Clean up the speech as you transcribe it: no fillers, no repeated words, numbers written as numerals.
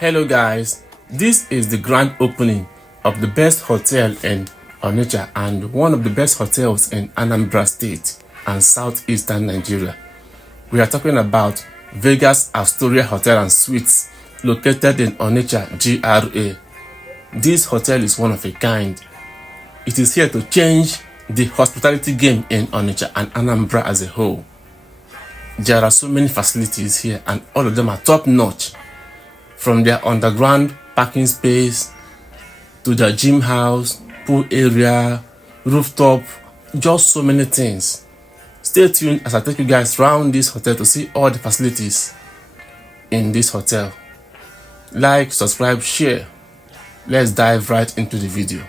Hello guys, this is the grand opening of the best hotel in Onitsha and one of the best hotels in Anambra State and southeastern Nigeria. We are talking about Vegas Astoria Hotel and Suites located in Onitsha, GRA. This hotel is one of a kind. It is here to change the hospitality game in Onitsha and Anambra as a whole. There are so many facilities here and all of them are top notch. From their underground parking space to the gym house, pool area, rooftop, just so many things. Stay tuned as I take you guys around this hotel to see all the facilities in this hotel. Like, subscribe, share. Let's dive right into the video.